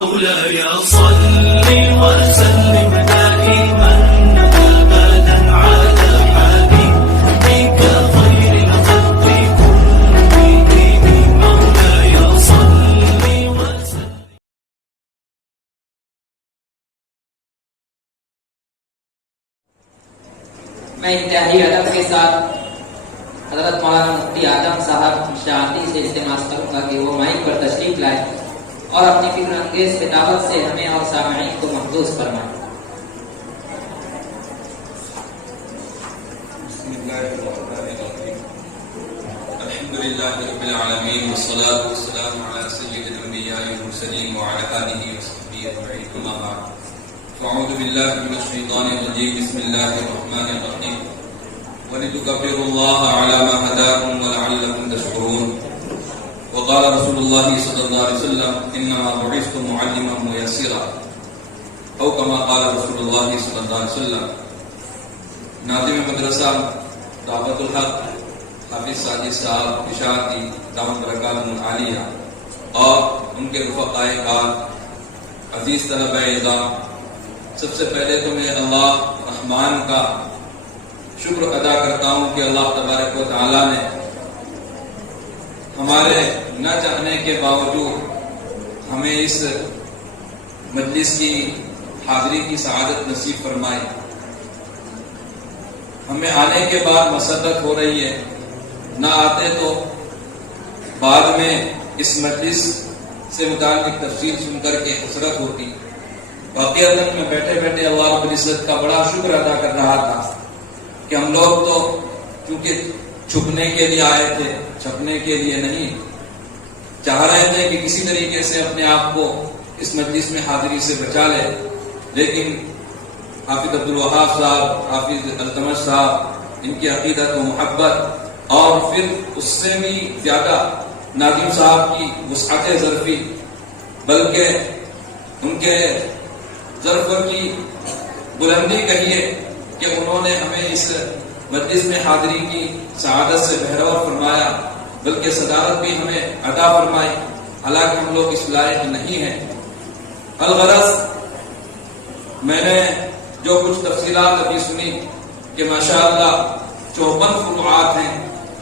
مولاي صل وسلم دائما ابدا على حبيبك خير الخلق كلهم مولاي صل وسلم. میں انتہائی ادب کے ساتھ حضرت مولانا مفتی اعظم صاحب شاعری سے التماس کروں گا کہ وہ مائک پر تشریف لائے اور اپنی فکر انگیز خطابت سے ہمیں اور سامعین کو محظوظ فرمائیں. بسم اللہ الرحمن الرحیم. الحمد للہ رب العالمین والصلاة والسلام علی سید الانبیاء والمرسلین وعلی آلہ وصحبہ اجمعین. اما بعد فاعوذ باللہ من الشیطان الرجیم. بسم اللہ الرحمن الرحیم. وَلِتُكَبِّرُوا اللَّهَ عَلَى مَا هَدَاكُمْ وَلَعَلَّكُمْ تَشْكُرُونَ. وقال رسول اللہ صلی اللہ علیہ وسلم انما بعثت معلما ميسرا او كما قال رسول اللہ صلی اللہ علیہ وسلم. ناظم مدرسہ دعوت الحق حافظ ساجد صاحب اشاعتی دامت برکاتہم العالیہ اور ان کے رفقاء کار عزیز طلبہ اعزام، سب سے پہلے تو میں اللہ رحمان کا شکر ادا کرتا ہوں کہ اللہ تبارک و تعالی نے ہمارے نہ چاہنے کے باوجود ہمیں اس مجلس کی حاضری کی سعادت نصیب فرمائی. ہمیں آنے کے بعد مسرت ہو رہی ہے، نہ آتے تو بعد میں اس مجلس سے متعلق تفصیل سن کر کے حسرت ہوتی. واقعات میں بیٹھے بیٹھے اللہ رب العزت کا بڑا شکر ادا کر رہا تھا کہ ہم لوگ تو چونکہ چھپنے کے لیے آئے تھے، چھپنے کے لیے نہیں. چاہ رہے تھے کہ کسی طریقے سے اپنے آپ کو اس مجلس میں حاضری سے بچا لے، لیکن حافظ عبدالوہاب صاحب، حافظ التمش صاحب، ان کی عقیدت و محبت اور پھر اس سے بھی زیادہ ناظم صاحب کی وسعت ظرفی، بلکہ ان کے ظرف کی بلندی کہیے کہ انہوں نے ہمیں اس مجلس میں حاضری کی سعادت سے بہرور فرمایا، بلکہ صدارت بھی ہمیں عطا فرمائی، حالانکہ ہم لوگ اس لائق نہیں ہیں. الغرض میں نے جو کچھ تفصیلات ابھی سنی کہ ماشاءاللہ 54 فروعات ہیں،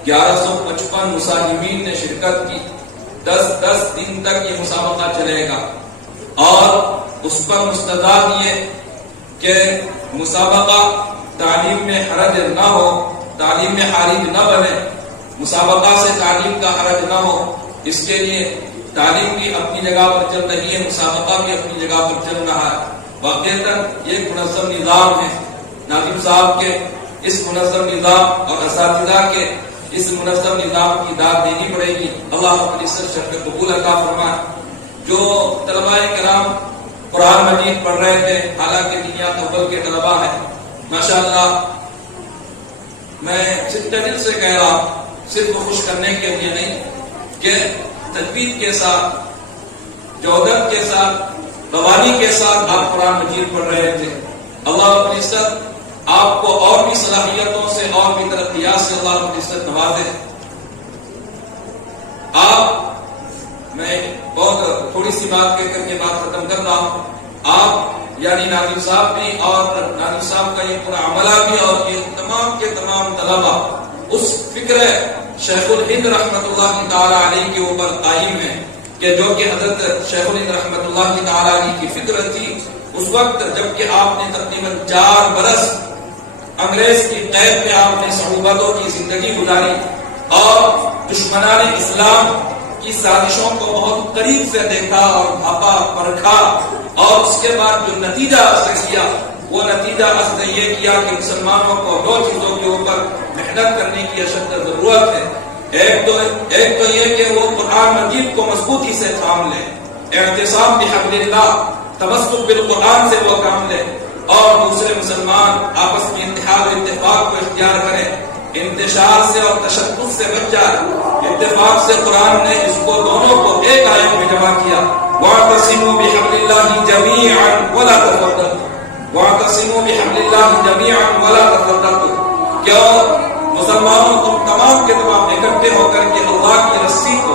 1155 مساہمین نے شرکت کی. 10 دن تک یہ مسابقہ چلے گا اور اس پر مستداد یہ کہ مسابقہ تعلیم میں حرج نہ ہو، تعلیم میں حارج نہ بنے، مسابقہ سے تعلیم کا حرج نہ ہو. اس کے لیے تعلیم بھی اپنی جگہ پر چل رہی ہے، مسابقہ بھی اپنی جگہ پر چل رہا ہے. واقعتاً یہ منظم نظام ہے. ناظم صاحب کے اس منظم نظام اور اساتذہ کے اس منظم نظام کی داد دینی پڑے گی. اللہ رب العزت شرف قبول عطا فرمائے. جو طلباء کرام قرآن مجید پڑھ رہے تھے، حالانکہ دنیا اول کے طلباء ہیں، ماشاءاللہ میں سچے دل سے کہہ رہا ہوں، صرف خوش کرنے کے لیے نہیں، کہ تجوید کے ساتھ، جودت کے ساتھ، قوالی کے ساتھ آپ قرآن مجید پڑھ رہے تھے. اللہ رب العزت آپ کو اور بھی صلاحیتوں سے اور بھی ترقیات سے اللہ رب العزت نوازے. میں بہت تھوڑی سی بات کہہ کر کے بات ختم کر رہا ہوں. آپ یعنی ناظم صاحب بھی اور ناظم صاحب کا یہ پورا عملہ بھی اور یہ تمام کے تمام طلبہ اس فکر شیخ الہند رحمت اللہ تعالی علیہ کے اوپر قائم ہے کہ جو کہ حضرت شیخ الہند رحمت اللہ تعالی علیہ کی فکر تھی اس وقت جب کہ آپ نے تقریباً 4 برس انگریز کی قید میں آپ نے صعوبتوں کی زندگی گزاری اور دشمنان اسلام کی سازشوں کو بہت قریب سے دیکھا اور بھاپا پرکھا، اور اس کے بعد جو نتیجہ حاصل کیا وہ نتیجہ حاصل یہ کیا کہ مسلمانوں کو 2 چیزوں کے اوپر محنت کرنے کی اشد ضرورت ہے. ایک تو یہ کہ وہ قرآن مجید کو مضبوطی سے تھام لے، اعتصام بحبل اللہ، تمسک بالقرآن سے وہ کام لے، اور دوسرے مسلمان آپس میں اتحاد و اتفاق کو اختیار کریں، انتشار سے اور تشدد سے بچ جائے. اتفاق سے قرآن نے اس کو دونوں کو ایک آیت میں جمع کیا، وَاعْتَصِمُوا بِحَبْلِ اللَّهِ جَمِيعًا وَلَا تَفَرَّقُوا، وَاعْتَصِمُوا بِحَبْلِ اللَّهِ جَمِيعًا وَلَا تَفَرَّقُوا. کہ مسلمانوں تم تمام کے تمام اکٹھے ہو کر کے اللہ کی رسی کو